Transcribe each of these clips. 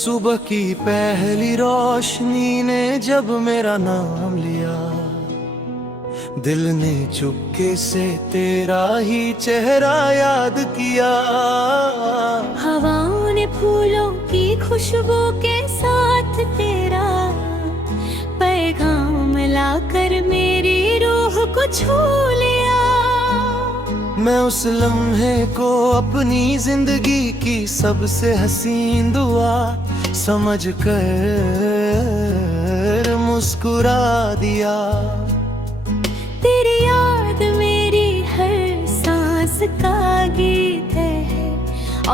सुबह की पहली रोशनी ने जब मेरा नाम लिया, दिल ने चुपके से तेरा ही चेहरा याद किया। हवाओं ने फूलों की खुशबू के साथ तेरा पैगाम लाकर मेरी रूह को छू लिया। मैं उस लम्हे को अपनी जिंदगी की सबसे हसीन दुआ समझ कर मुस्कुरा दिया। तेरी याद मेरी हर सांस का गीत है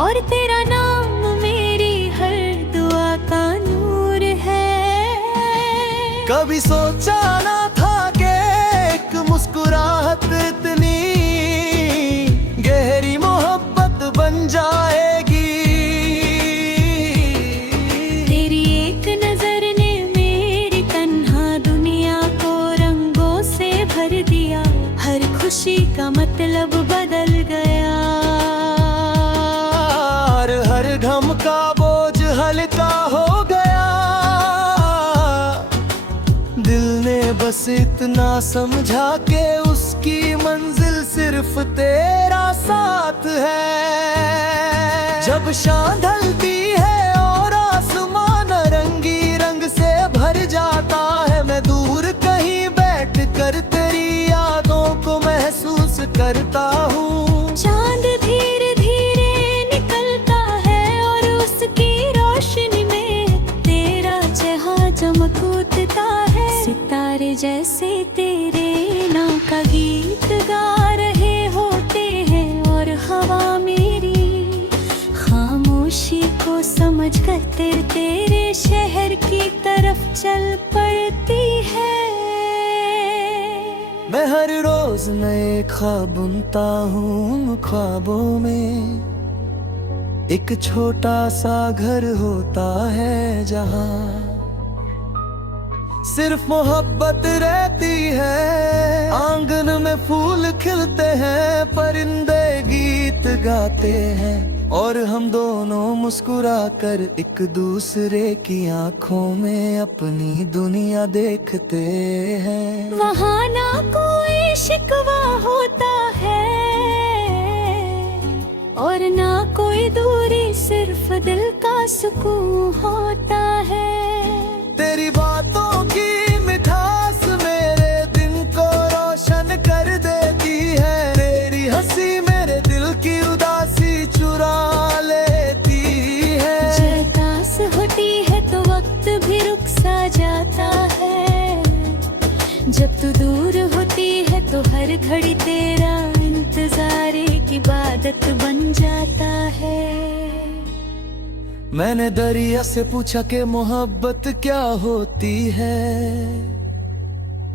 और तेरा नाम मेरी हर दुआ का नूर है। कभी सोचा ना था कि एक मुस्कुराहट इतनी गहरी मोहब्बत बन जाएगी। तेरी एक नजर ने मेरी तन्हा दुनिया को रंगों से भर दिया। हर खुशी का मतलब बदल गया, हर गम का बोझ हल्का हो गया। दिल ने बस इतना समझा के उसकी मंजिल सिर्फ तेरा साथ है। जब शाम ढलती है और आसमान रंगी रंग से भर जाता है, मैं दूर कहीं बैठ कर तेरी यादों को महसूस करता हूँ। चांद धीरे धीरे निकलता है और उसकी रोशनी में तेरा चेहरा चमक उठता है। सितारे जैसे तेरे नाम का गीत गा रहे होते हैं और हवा मेरी खामोशी को समझकर तेरे शहर की तरफ चल पड़ती है। मैं हर रोज नए ख्वाब बुनता हूँ, ख्वाबों में एक छोटा सा घर होता है जहाँ सिर्फ मोहब्बत रहती है। आंगन में फूल खिलते हैं, परिंदे गीत गाते हैं और हम दोनों मुस्कुरा कर एक दूसरे की आंखों में अपनी दुनिया देखते हैं। वहाँ ना कोई शिकवा होता है और ना कोई दूरी, सिर्फ दिल का सुकून होता है। तेरी बातों की मिठास मेरे दिन को रोशन कर देती है। तेरी हंसी मेरे दिल की उदासी चुरा लेती है। जब सांस होती है तो वक्त भी रुक सा जाता है। जब तू दूर होती है तो हर घड़ी तेरा इंतजार एक इबादत बन जाता है। मैंने दरिया से पूछा कि मोहब्बत क्या होती है।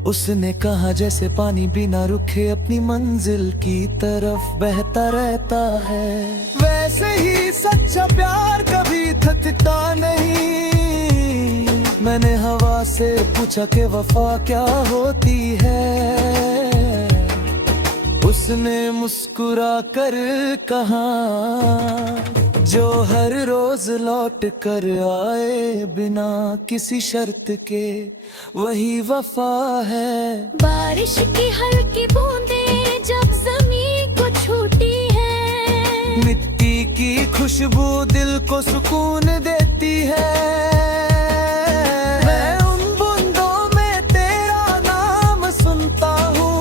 उसने कहा जैसे पानी बिना रुके अपनी मंजिल की तरफ बहता रहता है। वैसे ही सच्चा प्यार कभी थकता नहीं। मैंने हवा से पूछा कि वफा क्या होती है। उसने मुस्कुरा कर कहा जो हर रोज लौट कर आए बिना किसी शर्त के, वही वफा है। बारिश की हल्की बूंदें जब जमीन को छूती है, मिट्टी की खुशबू दिल को सुकून देती है। मैं उन बूंदों में तेरा नाम सुनता हूँ।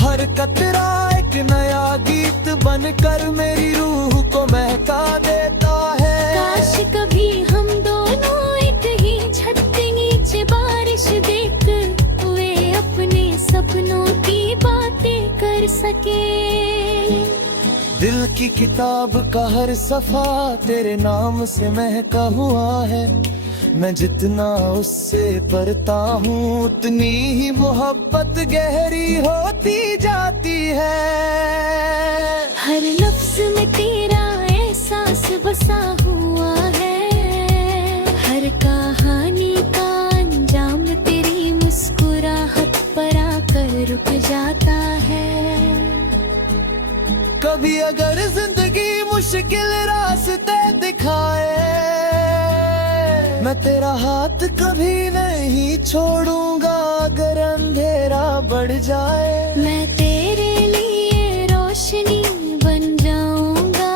हर कतरा एक नया गीत बनकर मेरी रूह को महका देता है। काश कभी हम दोनों एक ही छत के नीचे बारिश देख वे अपने सपनों की बातें कर सके। दिल की किताब का हर सफा तेरे नाम से महका हुआ है। मैं जितना उससे पढ़ता हूँ उतनी ही मोहब्बत गहरी होती जाती है। हर लफ्ज में तेरा एहसास बसा हुआ है। हर कहानी का अंजाम तेरी मुस्कुराहट पर आकर रुक जाता है। कभी अगर जिंदगी मुश्किल रास्ते दिखाए, मैं तेरा हाथ कभी नहीं छोड़ूंगा अगर अंधेरा बढ़ जाए। मैं तेरे लिए रोशनी बन जाऊंगा,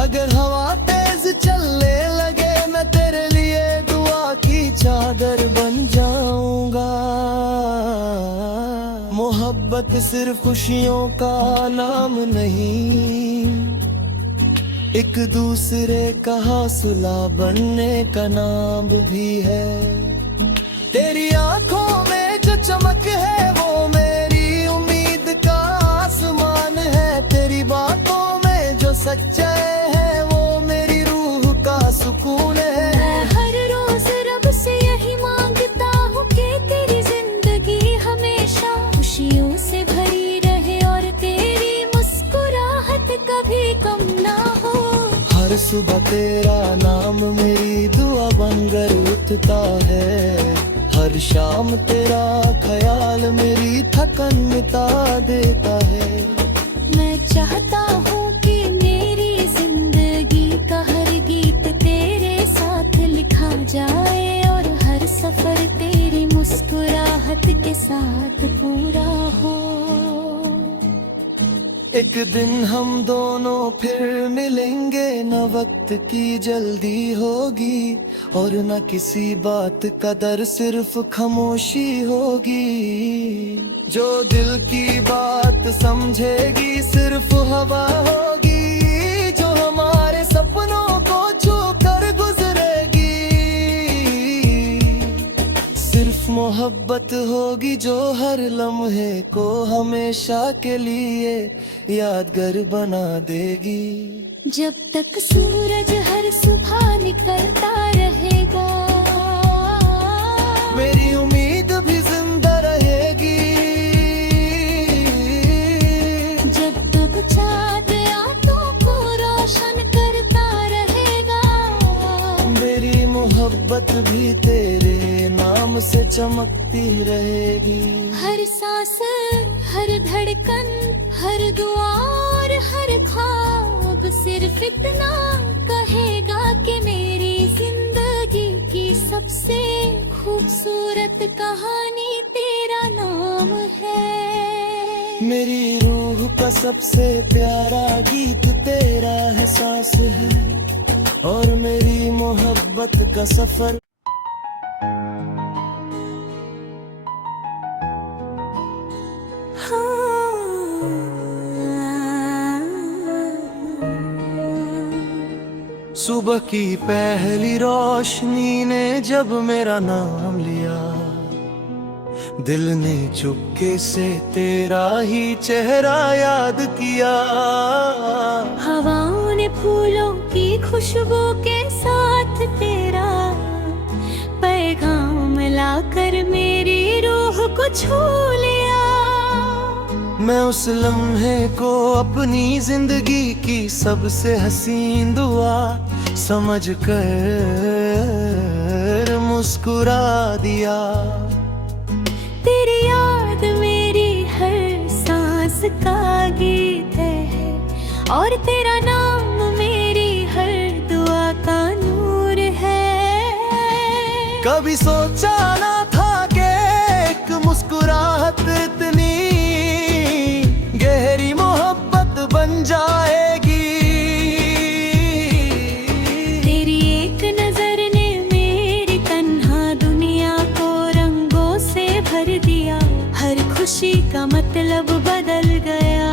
अगर हवा तेज चलने लगे मैं तेरे लिए दुआ की चादर बन जाऊंगा। मोहब्बत सिर्फ खुशियों का नाम नहीं, एक दूसरे का हौसला बनने का नाम भी है। तेरी आंखों में जो चमक है वो मेरी उम्मीद का आसमान है, तेरी बातों में जो सच्चाई है वो मेरी रूह का सुकून है। मैं हर रोज रब से यही मांगता हूँ कि तेरी जिंदगी हमेशा खुशियों से भरी रहे और तेरी मुस्कुराहट कभी कम ना हो। हर सुबह तेरा नाम मेरी दुआ बनकर उठता है, हर शाम तेरा ख्याल मेरी थकन मिटा देता है। मैं चाहता हूँ कि मेरी जिंदगी का हर गीत तेरे साथ लिखा जाए और हर सफर तेरी मुस्कुराहट के साथ पूरा हो। एक दिन हम दोनों फिर मिलेंगे, न वक्त की जल्दी होगी और न किसी बात का डर, सिर्फ खामोशी होगी। जो दिल की बात समझेगी सिर्फ हवा होगी, जो हमारे सपनों को छू कर गुजरेगी। सिर्फ मोहब्बत होगी जो हर लम्हे को हमेशा के लिए यादगार बना देगी। जब तक सूरज हर सुबह निकलता रहेगा, मेरी उम्मीद भी जिंदा रहेगी। जब तक चाँद आंखों को रोशन करता रहेगा, मेरी मोहब्बत भी तेरे नाम से चमकती रहेगी। हर सांस, हर धड़कन, हर दुआ और हर ख्वाब सिर्फ इतना कहेगा कि मेरी जिंदगी की सबसे खूबसूरत कहानी तेरा नाम है। मेरी रूह का सबसे प्यारा गीत तेरा एहसास है और मेरी मोहब्बत का सफर। सुबह की पहली रोशनी ने जब मेरा नाम लिया, दिल ने चुपके से तेरा ही चेहरा याद किया। हवाओं ने फूलों की खुशबू के साथ तेरा पैगाम लाकर मेरी रूह को छू लिया। मैं उस लम्हे को अपनी जिंदगी की सबसे हसीन दुआ समझ कर मुस्कुरा दिया। तेरी याद मेरी हर सांस का गीत है और तेरा नाम मेरी हर दुआ का नूर है। कभी सोचा ना था कि एक मुस्कुराहट इतनी गहरी मोहब्बत बन जाएगी। तेरी एक नजर ने मेरी तन्हा दुनिया को रंगों से भर दिया, हर खुशी का मतलब बदल गया।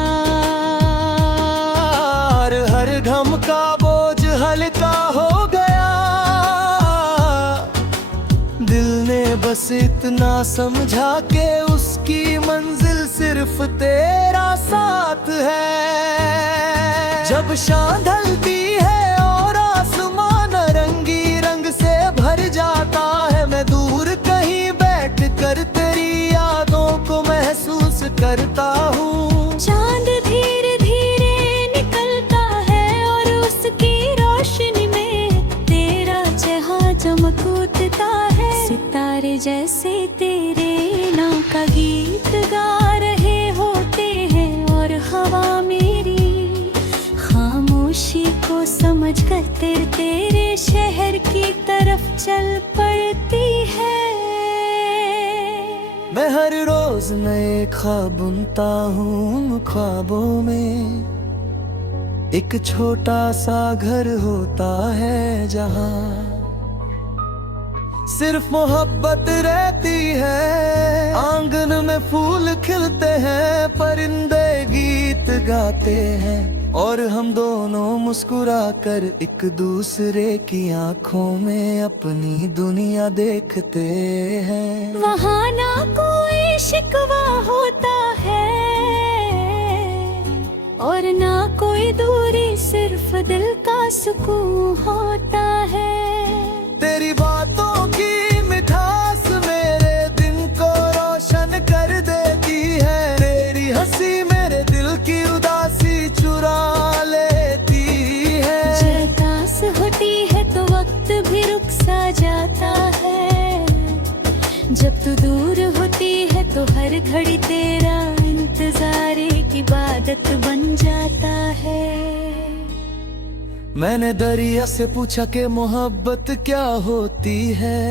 हर गम का बोझ हल्का हो गया। दिल ने बस इतना समझा के उसकी मंजिल सिर्फ तेरा साथ है। जब शाम ढलती है और आसमान रंगी रंग से भर जाता है, मैं दूर कहीं बैठ कर तेरी यादों को महसूस करता हूँ। चांद धीरे धीरे निकलता है और उसकी रोशनी में तेरा चेहरा चमक उठता है। सितारे जैसे तेरे नाम का गीत गा रहे होते हैं और हवा मेरी चल पड़ती है। मैं हर रोज नए ख्वाब बुनता हूँ, ख्वाबों में एक छोटा सा घर होता है जहाँ सिर्फ मोहब्बत रहती है। आंगन में फूल खिलते हैं, परिंदे गीत गाते हैं और हम दोनों मुस्कुरा कर एक दूसरे की आंखों में अपनी दुनिया देखते हैं। वहाँ ना कोई शिकवा होता है और ना कोई दूरी, सिर्फ दिल का सुकून होता है। तेरी बातों की मिठास मेरे दिन को रोशन कर देती है। तेरी हंसी मेरे दिल की उदासी चुरा लेती है। जब पास होती है तो वक्त भी रुक सा जाता है। जब तू दूर होती है तो हर घड़ी तेरा इंतजार एक इबादत बन जाता है। मैंने दरिया से पूछा कि मोहब्बत क्या होती है।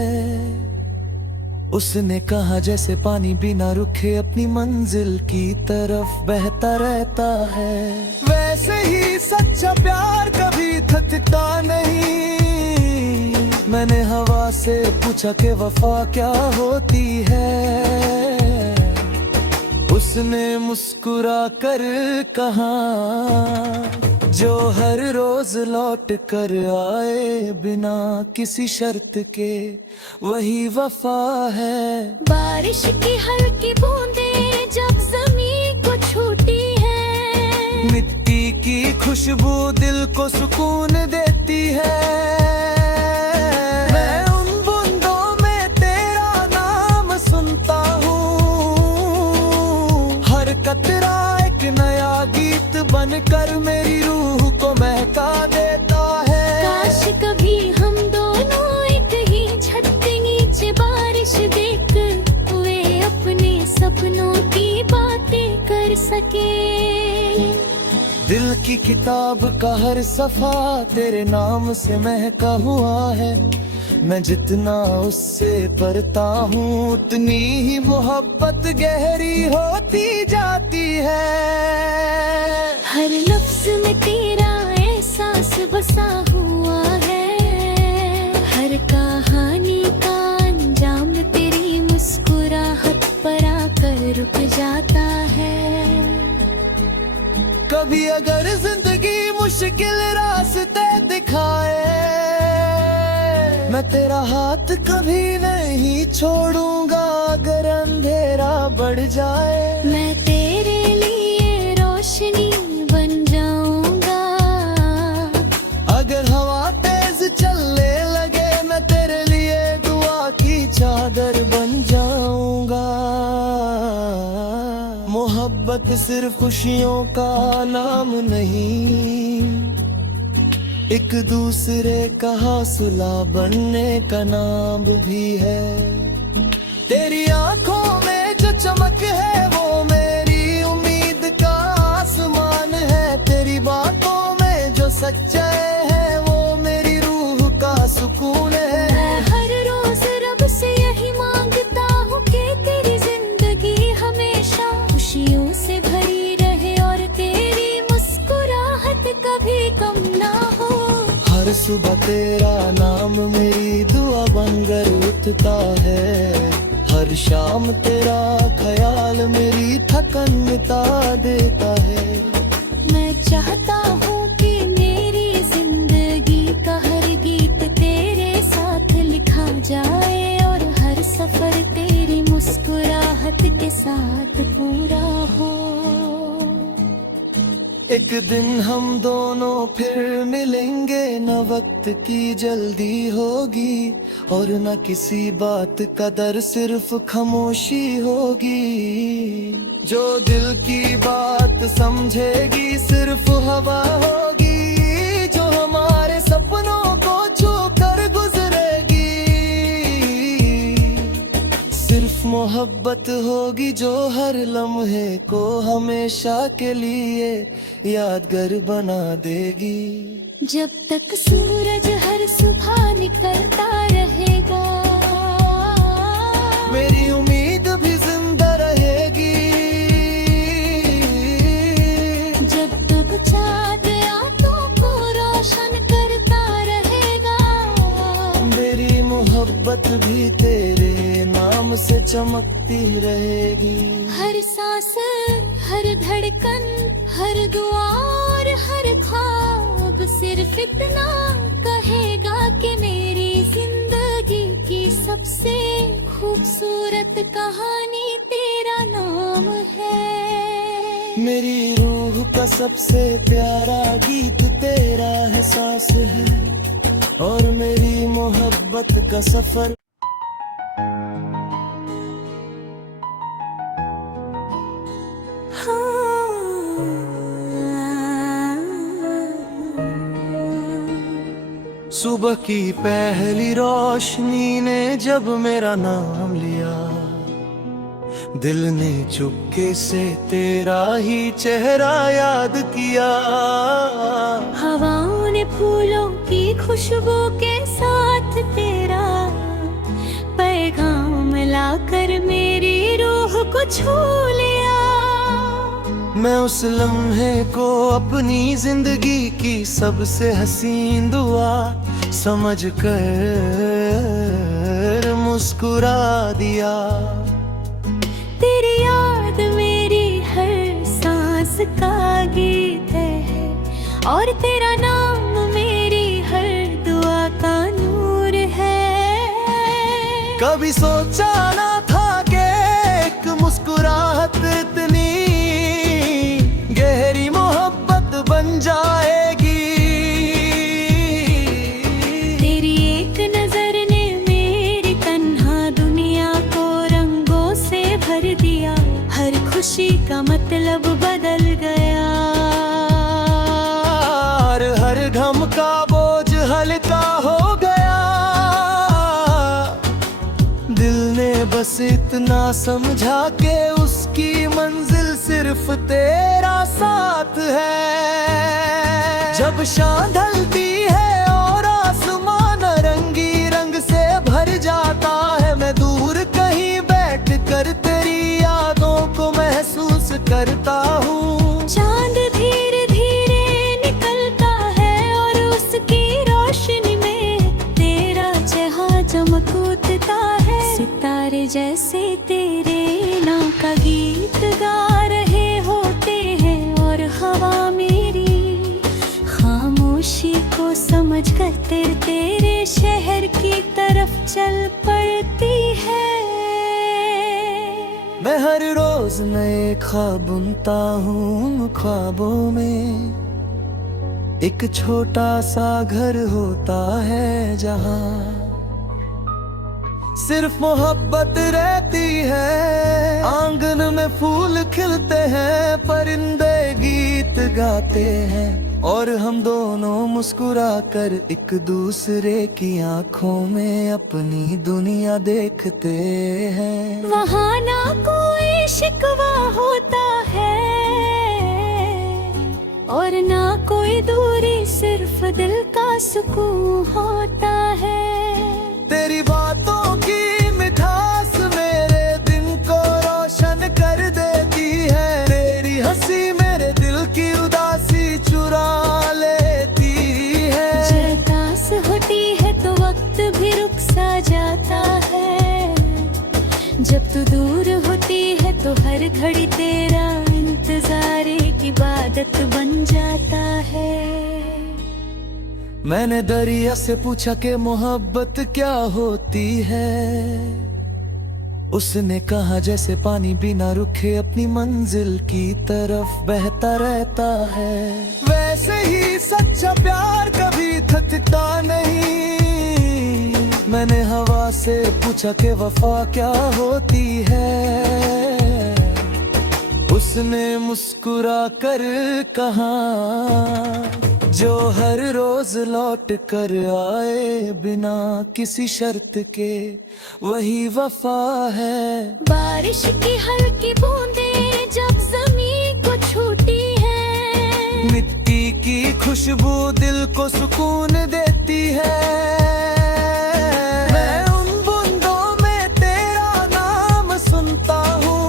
उसने कहा जैसे पानी बिना रुके अपनी मंजिल की तरफ बहता रहता है। वैसे ही सच्चा प्यार कभी थकता नहीं। मैंने हवा से पूछा कि वफा क्या होती है। उसने मुस्कुरा कर कहा जो हर रोज लौट कर आए बिना किसी शर्त के, वही वफा है। बारिश की हल्की बूंदें जब जमीन को छूती है, मिट्टी की खुशबू दिल को सुकून देती है। मैं उन बूंदों में तेरा नाम सुनता हूँ। हर कतरा एक नया गीत बनकर मेरी रूह को महका देता है। काश कभी हम दोनों एक ही छत के नीचे बारिश देख वे अपने सपनों की बातें कर सके। दिल की किताब का हर सफा तेरे नाम से महका हुआ है। मैं जितना उससे पढ़ता हूँ उतनी ही मोहब्बत गहरी होती जाती है। हर लफ्ज में तेरा एहसास बसा हुआ है। हर कहानी का अंजाम तेरी मुस्कुराहट पर आकर रुक जाता है। कभी अगर जिंदगी मुश्किल रास्ते दिखाए, मैं तेरा हाथ कभी नहीं छोड़ूंगा। अगर अंधेरा बढ़ जाए, मैं तेरे लिए रोशनी बन जाऊंगा। अगर हवा तेज चलने लगे, मैं तेरे लिए दुआ की चादर बन जाऊंगा। मोहब्बत सिर्फ खुशियों का नाम नहीं, एक दूसरे का हौसला बनने का नाम भी है। तेरी आंखों में जो चमक है वो मेरी उम्मीद का आसमान है। तेरी बातों में जो सच्चाई है वो मेरी रूह का सुकून है। मैं हर रोज रब से यही मांगता हूँ कि तेरी जिंदगी हमेशा खुशियों से भरी रहे और तेरी मुस्कुराहट कभी कम ना हो। हर सुबह तेरा नाम मेरी दुआ बनकर उठता है। हर शाम तेरा ख्याल मेरी थकन मिटा देता है। मैं चाहता हूँ कि मेरी जिंदगी का हर गीत तेरे साथ लिखा जाए और हर सफर तेरी मुस्कुराहट के साथ पूरा हो। एक दिन हम दोनों फिर मिलेंगे, न वक्त की जल्दी होगी और न किसी बात का डर, सिर्फ खामोशी होगी। जो दिल की बात समझेगी सिर्फ हवा होगी, जो हमारे सपनों को छू कर गुजरेगी। सिर्फ मोहब्बत होगी जो हर लम्हे को हमेशा के लिए यादगार बना देगी। जब तक सूरज हर सुबह निकलता रहे, मोहब्बत भी तेरे नाम से चमकती रहेगी। हर सांस, हर धड़कन, हर दुआ और हर ख्वाब सिर्फ इतना कहेगा कि मेरी जिंदगी की सबसे खूबसूरत कहानी तेरा नाम है। मेरी रूह का सबसे प्यारा गीत तेरा एहसास है, और मेरी मोहब्बत का सफर सुबह की पहली रोशनी ने जब मेरा नाम लिया, दिल ने चुपके से तेरा ही चेहरा याद किया। हवाओं ने फूलों की खुशबू के साथ तेरा पैगाम लाकर मेरी रूह को छू लिया। मैं उस लम्हे को अपनी जिंदगी की सबसे हसीन दुआ समझ कर मुस्कुरा दिया। तेरी याद मेरी हर सांस का गीत है, और तेरा नाम मेरी हर दुआ का नूर है। कभी सोचा ना था कि एक मुस्कुराहट इतनी गहरी मोहब्बत बन जाएगी। तेरी एक नजर ने मेरी तन्हा दुनिया को रंगों से भर दिया। हर खुशी का मतलब बदल गया, और हर गम का बोझ हल्का हो गया। दिल ने बस इतना समझा के उसकी मंजिल सिर्फ तेरा साथ है। जब शाम ढलती है और आसमान रंगी रंग से भर जाता है, मैं दूर कहीं बैठ कर तेरी यादों को महसूस करता हूँ। चांद धीरे धीरे निकलता है और उसकी रोशनी में तेरा चेहरा चमक उठता है। सितारे जैसे तेरे नाम का गीत गा रहे होते हैं, और हवा मेरी खामोशी को समझ कर तेरे शहर की तरफ चल पड़ती है। मैं हर रोज नए ख्वाब बुनता हूँ, ख्वाबों में एक छोटा सा घर होता है जहाँ सिर्फ मोहब्बत रहती है। आंगन में फूल खिलते हैं, परिंदे गीत गाते हैं, और हम दोनों मुस्कुरा कर एक दूसरे की आंखों में अपनी दुनिया देखते हैं। वहाँ ना कोई शिकवा होता है और ना कोई दूरी, सिर्फ दिल का सुकून होता है। तेरी बातों की मिठास मेरे दिन को रोशन कर देती है। तेरी हंसी मेरे दिल की उदासी चुरा लेती है। जब उदास होती है तो वक्त भी रुक सा जाता है। जब तू दूर होती है तो हर घड़ी तेरा इंतजार एक इबादत बन जाता है। मैंने दरिया से पूछा कि मोहब्बत क्या होती है। उसने कहा जैसे पानी बिना रुके अपनी मंजिल की तरफ बहता रहता है। वैसे ही सच्चा प्यार कभी थकता नहीं। मैंने हवा से पूछा कि वफा क्या होती है। उसने मुस्कुरा कर कहा जो हर रोज लौट कर आए बिना किसी शर्त के, वही वफा है। बारिश की हल्की बूंदें जब जमीन को छूती है, मिट्टी की खुशबू दिल को सुकून देती है। मैं उन बूंदों में तेरा नाम सुनता हूँ।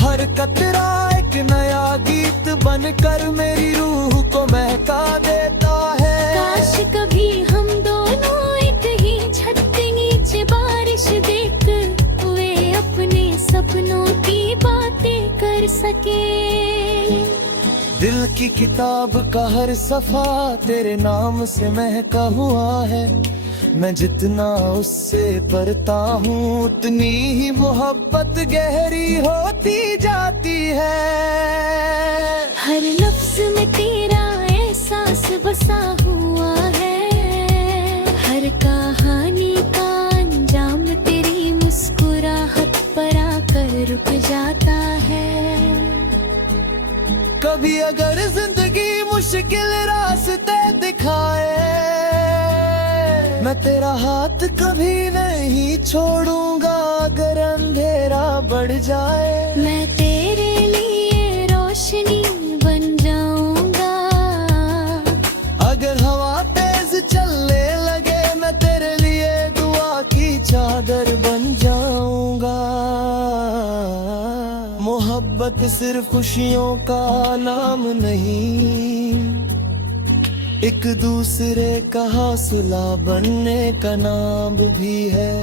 हर कतरा एक नया गीत बनकर मेरी रूह को महका देता है। काश कभी हम दोनों एक ही सके। दिल की किताब का हर सफा तेरे नाम से महका हुआ है। मैं जितना उससे पढ़ता हूँ उतनी ही मोहब्बत गहरी होती जाती है। हर लफ्ज में तेरा एहसास बसा हुआ है। हर कहानी का अंजाम तेरी मुस्कुराहट पर आकर रुक जाता है। कभी अगर जिंदगी मुश्किल रास्ते दिखाए, मैं तेरा हाथ कभी नहीं छोड़ूंगा। अगर अंधेरा बढ़ जाए, मैं तेरे लिए रोशनी बन जाऊंगा। अगर हवा तेज चलने लगे, मैं तेरे लिए दुआ की चादर बन जाऊंगा। मोहब्बत सिर्फ खुशियों का नाम नहीं, एक दूसरे का हौसला बनने का नाम भी है।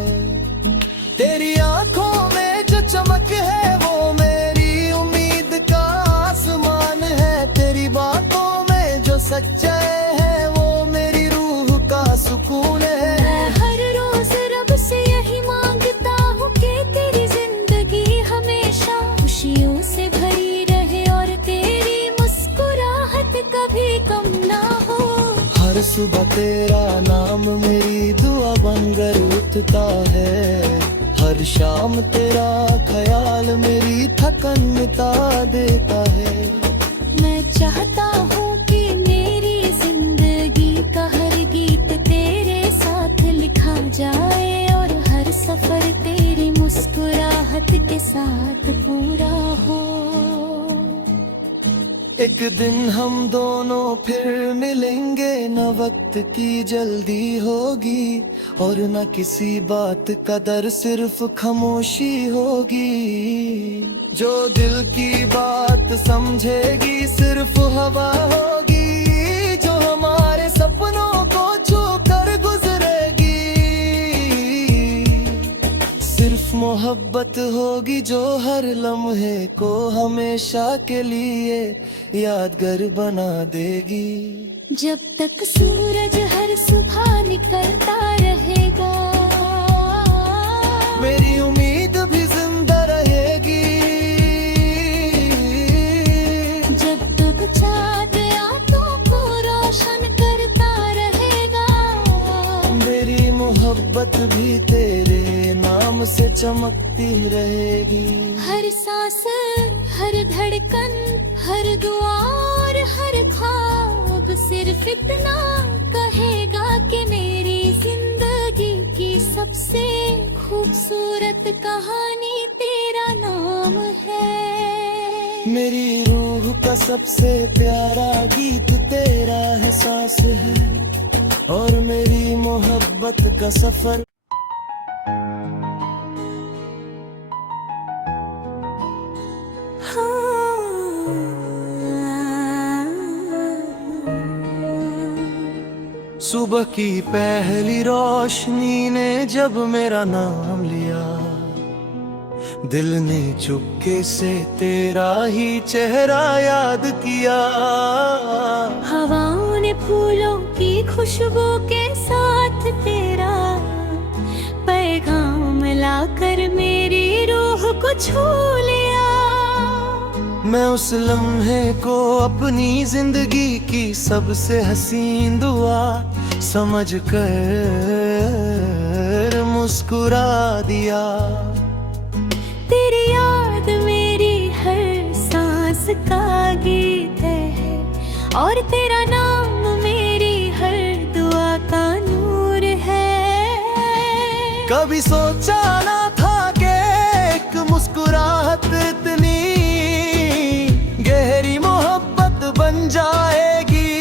तेरी आंखों में जो चमक है वो मेरी उम्मीद का आसमान है। तेरी बातों में जो सच्चाई है वो मेरी रूह का सुकून है। मैं हर रोज रब से यही मांगता हूँ कि तेरी जिंदगी हमेशा खुशियों से भरी रहे और तेरी मुस्कुराहट कभी कम ना हो। हर सुबह तेरा नाम मेरी दुआ बनकर उठता है। हर शाम तेरा ख्याल मेरी थकन मिटा देता है। मैं चाहता हूँ कि मेरी जिंदगी का हर गीत तेरे साथ लिखा जाए और हर सफर तेरी मुस्कुराहट के साथ पूरा हो। एक दिन हम दोनों फिर मिलेंगे, न वक्त की जल्दी होगी और न किसी बात का डर, सिर्फ खामोशी होगी। जो दिल की बात समझेगी सिर्फ हवा होगी, जो हमारे सपनों को छू कर गुजरेगी। सिर्फ मोहब्बत होगी जो हर लम्हे को हमेशा के लिए यादगार बना देगी। जब तक सूरज हर सुबह निकलता रहेगा, मेरी उम्मीद भी जिंदा रहेगी। जब तक चाँद आंखों को रोशन करता रहेगा, मेरी मोहब्बत भी तेरे नाम से चमकती रहेगी। हर सांस, हर धड़कन, हर दुआ और हर ख्वाब सिर्फ इतना कहेगा कि मेरी जिंदगी की सबसे खूबसूरत कहानी तेरा नाम है। मेरी रूह का सबसे प्यारा गीत तेरा एहसास है और मेरी मोहब्बत का सफर। सुबह की पहली रोशनी ने जब मेरा नाम लिया, दिल ने चुपके से तेरा ही चेहरा याद किया। हवाओं ने फूलों की खुशबू के साथ तेरा पैगाम लाकर मेरी रूह को छू लिया। मैं उस लम्हे को अपनी जिंदगी की सबसे हसीन दुआ समझ कर मुस्कुरा दिया। तेरी याद मेरी हर सांस का गीत है और तेरा नाम मेरी हर दुआ का नूर है। कभी सोचा ना था कि एक मुस्कुराहट इतनी गहरी मोहब्बत बन जाएगी।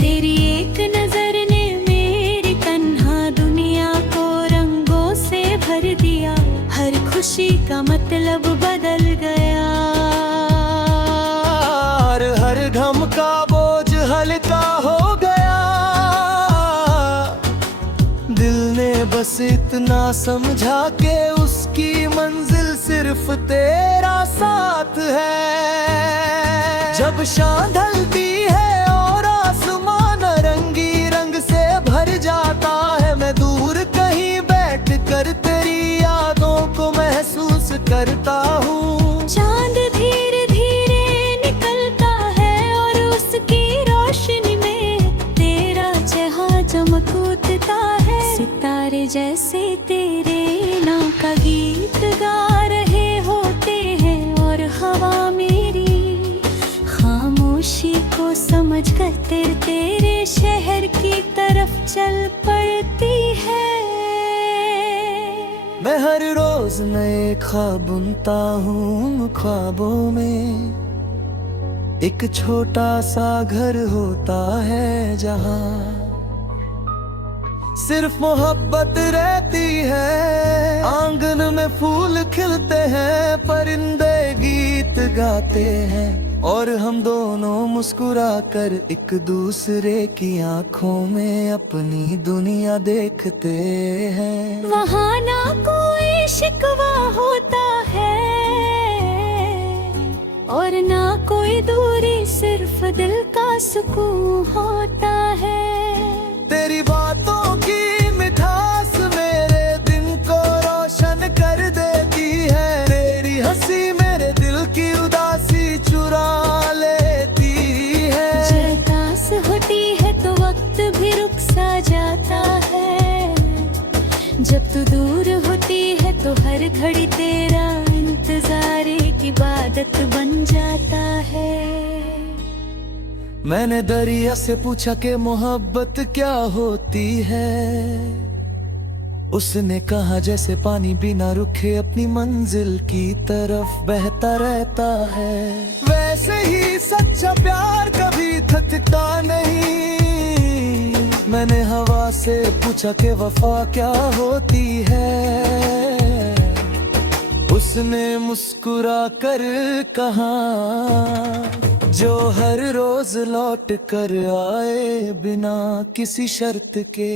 तेरी एक नजर ने मेरी तन्हा दुनिया को रंगों से भर दिया। हर खुशी का मतलब बदल गया और हर गम का बोझ हल्का हो गया। दिल ने बस इतना समझा के उसकी उसकी मंजिल सिर्फ तेरा साथ है। जब शाम ढलती है और आसमान रंगी रंग से भर जाता है, मैं दूर कहीं बैठ कर तेरी यादों को महसूस करता हूँ। चांद धीरे धीरे निकलता है और उसकी रोशनी में तेरा चेहरा चमक उठता है। सितारे जैसे तेरे नाम का गीत गा रहे होते हैं और हवा मेरी खामोशी को समझकर तेरे शहर की तरफ चल पड़ती है। मैं हर रोज नए ख्वाब बुनता हूँ, ख्वाबों में एक छोटा सा घर होता है जहाँ सिर्फ मोहब्बत रहती है। आंगन में फूल खिलते हैं, परिंदे गीत गाते हैं और हम दोनों मुस्कुरा कर एक दूसरे की आंखों में अपनी दुनिया देखते हैं। वहाँ ना कोई शिकवा होता है और ना कोई दूरी, सिर्फ दिल का सुकून होता है। तेरी बातों की मिठास मेरे दिन को रोशन कर देती है। तेरी हंसी मेरे दिल की उदासी चुरा लेती है। जब उदास होती है तो वक्त भी रुक सा जाता है। जब तू दूर होती है तो हर घड़ी तेरा इंतजार एक इबादत बन जाता है। मैंने दरिया से पूछा कि मोहब्बत क्या होती है। उसने कहा जैसे पानी बिना रुके अपनी मंजिल की तरफ बहता रहता है। वैसे ही सच्चा प्यार कभी थकता नहीं। मैंने हवा से पूछा कि वफा क्या होती है। उसने मुस्कुरा कर कहा जो हर रोज लौट कर आए बिना किसी शर्त के,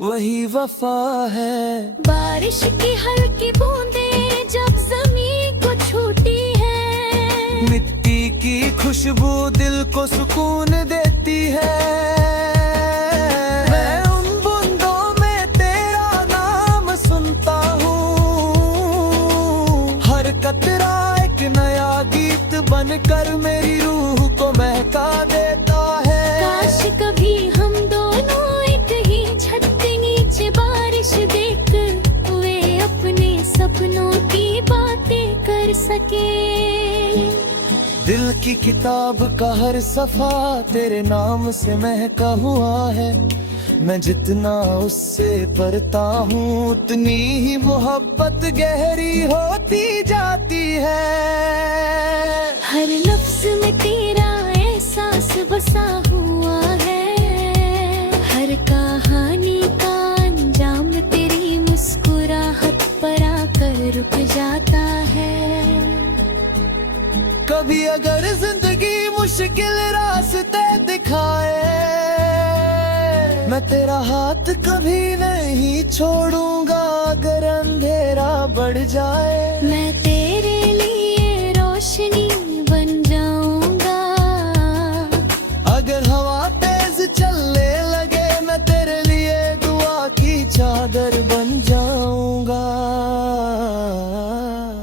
वही वफा है। बारिश की हल्की बूंदें जब जमीन को छूती है, मिट्टी की खुशबू दिल को सुकून देती है। मैं उन बूंदों में तेरा नाम सुनता हूँ। हर कतरा एक नया गीत बनकर मेरी रूह को महका देता है। काश कभी हम दोनों एक ही छत के नीचे बारिश देख वे अपने सपनों की बातें कर सके। दिल की किताब का हर सफा तेरे नाम से महका हुआ है। मैं जितना उससे पढ़ता हूँ उतनी ही मोहब्बत गहरी होती जाती है। हर लफ्ज में तेरा एहसास बसा हुआ है। हर कहानी का अंजाम तेरी मुस्कुराहट पर आकर रुक जाता है। कभी अगर जिंदगी मुश्किल रास्ते दिखाए, मैं तेरा हाथ कभी नहीं छोड़ूंगा। अगर अंधेरा बढ़ जाए, मैं तेरे लिए रोशनी बन जाऊंगा। अगर हवा तेज चलने लगे, मैं तेरे लिए दुआ की चादर बन जाऊंगा।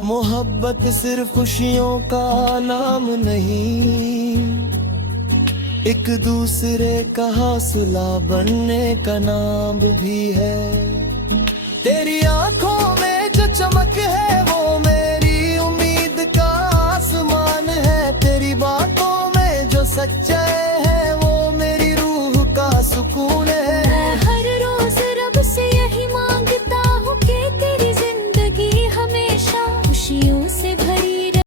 मोहब्बत सिर्फ खुशियों का नाम नहीं, एक दूसरे का हौसला बनने का नाम भी है। तेरी आंखों में जो चमक है वो मेरी उम्मीद का आसमान है। तेरी बातों में जो सच्चाई है